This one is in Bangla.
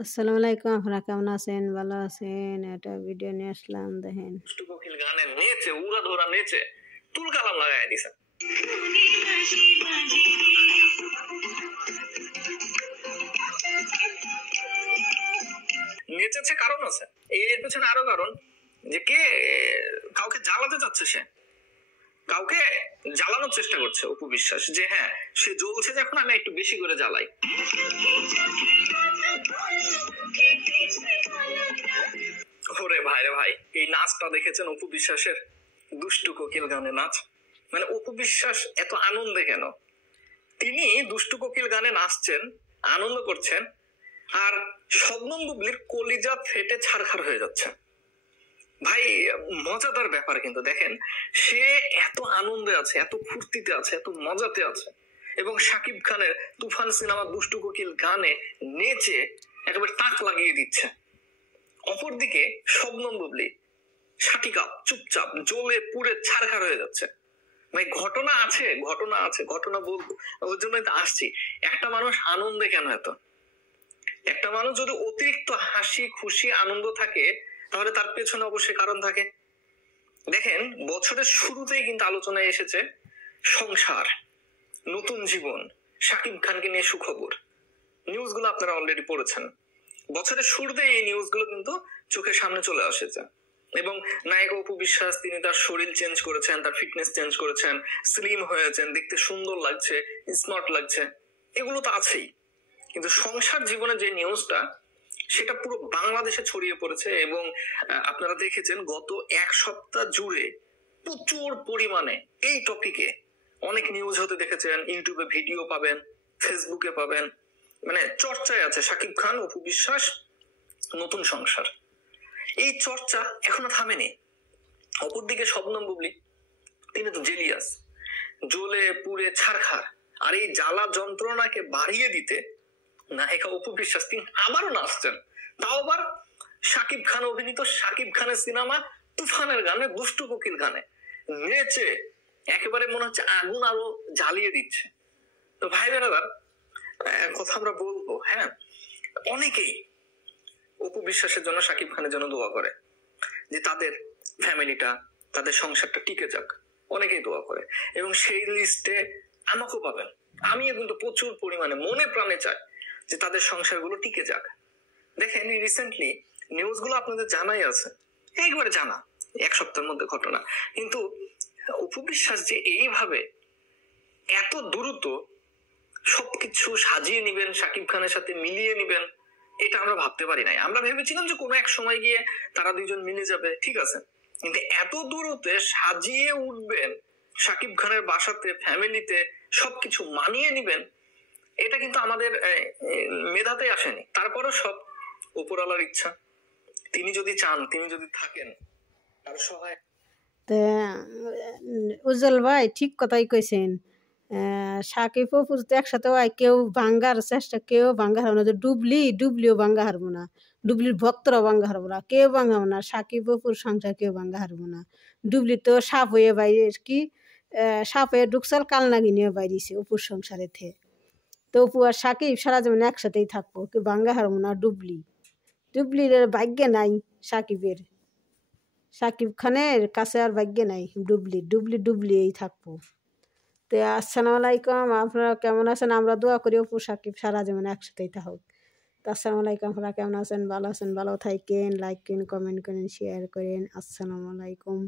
আসসালামু আলাইকুম, আপনারা কেমন আছেন? ভালো আছেন? একটা ভিডিও নিয়ে আসলাম, দেখেন। দুষ্টু কোকিল গানে নেচে উড়া ধরা নেচে তুল কালাম লাগাই দিছে। নেচেছে কারণ আছে, এর পেছনে আরো কারণ, যে কে কাউকে জ্বালাতে চাচ্ছে, সে কাউকে জ্বালানোর চেষ্টা করছে অপু বিশ্বাস, যে হ্যাঁ সে জ্বলছে যখন আমি একটু বেশি করে জ্বালাই। ওরে ভাই রে ভাই, এই নাচটা দেখেছেন অপু বিশ্বাসের? দুষ্টু কোকিল গানে নাচ, মানে অপু বিশ্বাস এত আনন্দে কেন? তিনি দুষ্টু কোকিল গানে নাচছেন, আনন্দ করছেন, আর শবনম বুবলির কলিজা ফেটে ছারখার হয়ে যাচ্ছে। ভাই মজাদার ব্যাপার কিন্তু দেখেন, সে এত আনন্দে আছে, এত ফুর্তিতে আছে, এত মজাতে আছে, এবং শাকিব খানের তুফান সিনেমা দুষ্টু কোকিল গানে নেচে একেবারে তাক লাগিয়ে দিচ্ছে। অপরদিকে শবনম বুবলি সাটিকা চুপচাপ জ্বলে পুড়ে ছারখার হয়ে যাচ্ছে। ভাই ঘটনা আছে, ঘটনা বলবো, ওর জন্যই তো আসছি। একটা মানুষ আনন্দে কেন এত? একটা মানুষ যদি অতিরিক্ত হাসি খুশি আনন্দ থাকে, তাহলে তার পেছনে অবশ্যই কারণ থাকে। দেখেন, বছরের শুরুতেই কিন্তু আলোচনায় এসেছে সংসার, নতুন জীবন, শাকিব খানকে নিয়ে সুখবর। নিউজগুলো আপনারা অলরেডি পড়েছেন। বছরের শুরুতেই এই নিউজগুলো কিন্তু চোখের সামনে চলে আসেছে। এবং নায়িকা অপু বিশ্বাস, তিনি তার শরীর চেঞ্জ করেছেন, তার ফিটনেস চেঞ্জ করেছেন, স্লিম হয়েছেন, দেখতে সুন্দর লাগছে, স্মার্ট লাগছে, এগুলো তো আছেই। কিন্তু সংসার জীবনে যে নিউজটা, সেটা পুরো বাংলাদেশে ছড়িয়ে পড়েছে। এবং আপনারা দেখেছেন গত এক সপ্তাহ জুড়ে প্রচুর পরিমাণে এই টপিকে অনেক নিউজ হতে দেখেছেন। ইউটিউবে ভিডিও পাবেন, ফেসবুকে পাবেন, মানে চর্চায় আছে শাকিব খান, অপু বিশ্বাস, নতুন সংসার। এই চর্চা এখনো থামেনি। অপরদিকে শবনম বুবলি, তিনি তো জেলিয়াস, জ্বলে পুড়ে ছারখার, আর এই জ্বালা যন্ত্রণাকে বাড়িয়ে দিতে নায়িকা অপু বিশ্বাস তিনি আবারও নাচছেন, তাও আবার শাকিব খান অভিনীত শাকিব খানের সিনেমা তুফানের গানে, দুষ্টু কোকিল গানে নেচে একেবারে মনে হচ্ছে আগুন আরো জ্বালিয়ে দিচ্ছে। তো ভাই বেড়াদার, কথা আমরা বলবো, হ্যাঁ, অনেকেই অপু বিশ্বাসের জন্য, শাকিব খানের জন্য দোয়া করে যে তাদের ফ্যামিলিটা, তাদের সংসারটা টিকে যাক। অনেকেই দোয়া করে, এবং সেই লিস্টে আমাকেও পাবেন। আমিও কিন্তু প্রচুর পরিমাণে মনে প্রাণে চাই যে তাদের সংসারগুলো টিকে যাক। দেখেন, রিসেন্টলি নিউজগুলো আপনাদের জানাই আছে, একবারে জানা, এক সপ্তাহের মধ্যে ঘটনা। কিন্তু অপু বিশ্বাস যে এইভাবে এত দ্রুত সবকিছু সাজিয়ে নিবেন, শাকিব খানের সাথে মিলিয়ে নিবেন, এটা আমরা ভাবতে পারি নাই। আমরা ভেবেছিলাম যে কোনো এক সময় গিয়ে তারা দুজন মিলে যাবে, ঠিক আছে, কিন্তু এত দূরতে সাজিয়ে উঠবেন, শাকিব খানের বাসাতে, ফ্যামিলিতে সবকিছু মানিয়ে নিবেন, এটা কিন্তু আমাদের মেধাতে আসেনি। তারপরও সব উপরওয়ালার ইচ্ছা, তিনি যদি চান, তিনি যদি থাকেন, তার সহায়। উজ্জ্বল ভাই ঠিক কথাই কইছেন। সাকিব অপুর তো একসাথে হয়, কেউ ভাঙ্গার চেষ্টা, কেউ ভাঙ্গা হারবো না। যে ডুবলিও ভাঙ্গা হারবো না, ডুবলির ভক্তরাও ভাঙ্গা হারবো না, কেউ ভাঙ্গাবো না। সাকিব অপুর সংসার কেউ ভাঙ্গা হারবো না। ডুবলি তো সাপ হয়ে বাইরে, কি সাপ হয়ে ঢুকসাল কালনাগি নিয়ে বাইরেছে অপুর সংসারে থে। তো অপু আর সাকিব সারা জীবন একসাথেই থাকবো, কেউ ভাঙ্গা হারবো না। ডুবলির ভাগ্যে নাই সাকিবের, শাকিব খানের কাছে আর ভাগ্যে নাই ডুবলি থাকবো। তো আসসালামু আলাইকুম, আপনারা কেমন আছেন? আমরা দোয়া করি অপু সাকিব সারা জীবন একসাথেই থাকুক। তো আসসালামু আলাইকুম, আপনারা কেমন আছেন? ভালো আছেন? ভালো থাকেন, লাইক করেন, কমেন্ট করেন, শেয়ার করেন। আসসালামু আলাইকুম।